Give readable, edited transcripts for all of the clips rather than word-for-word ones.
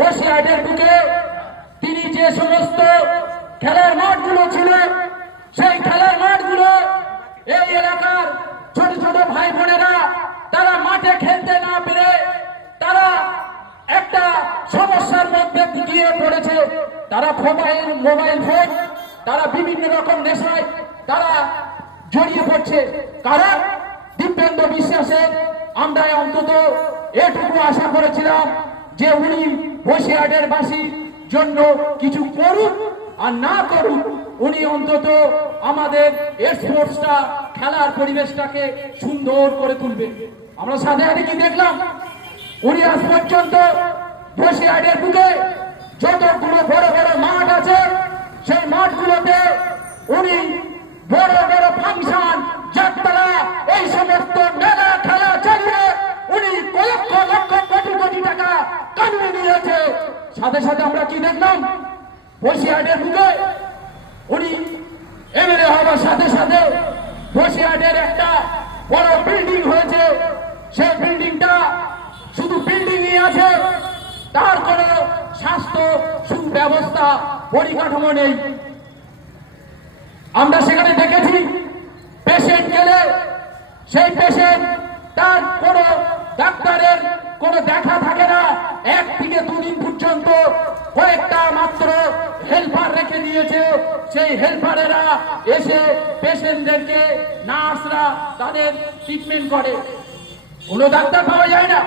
বসিরহাটের বুকে তিনি যে সমস্ত খেলার মাঠগুলো ছিল সেই খেলার মাঠগুলো এই এলাকার ছোট ছোট ভাই বোনেরা তারা মাঠে খেলতে না পেরে তারা একটা সমস্যার মধ্যে গিয়ে পড়েছে। তারা মোবাইল ফোন তারা বিভিন্ন রকম নেশায় তারা জড়িয়ে পড়ছে। কারণ দিব্যেন্দু বিশ্বাসের আমরা অন্তত এটুকু আশা করেছিলাম যে উনি বসিরহাটের বাসীর জন্য কিছু করুন, আর না করুন উনি অন্তত আমাদের স্পোর্টসটা খেলার পরিবেশটাকে সুন্দর করে তুলবেন। আমরা সাথে সাথে কি দেখলাম, উনি আজ পর্যন্ত বসিরহাটের বুকে যতগুলো বড় বড় মাঠ আছে সেই মাঠগুলোতে উনি বড় বড় ফাংশন যাত্রা এই সমস্ত মেলা খেলা চালিয়ে উনি লক্ষ লক্ষ কোটি কোটি টাকা কামিয়ে নিয়েছে। সাথে সাথে আমরা কি দেখলাম, বসিরহাটের বুকে উনি এমএলএ হওয়ার সাথে সাথে বসিরহাটের একটা বড় বিল্ডিং হয়েছে। সেই বিল্ডিংটা শুধু বিল্ডিংই আছে, তার কোনো স্বাস্থ্য সুব্যবস্থা পরিকাঠামো নেই। আমরা সেখানে দেখেছি পেশেন্ট গেলে সেই পেশেন্ট তার কোনো ডাক্তারের কোনো দেখা থাকে না, 1 থেকে 2 দিন পর্যন্ত কয়েকটা মাত্র হেল্পার রেখে দিয়েছে। সেই হেল্পারেরা এসে পেশেন্টদেরকে নার্সরা তাদের ট্রিটমেন্ট করে, কোনো ডাক্তার পাওয়া যায় না।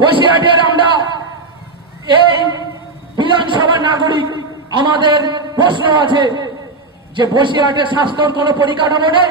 বসিরহাটের আমরা এই বিধানসভার নাগরিক, আমাদের প্রশ্ন আছে যে বসিরহাটের স্বাস্থ্যর কোনো পরিকাঠামো নেই।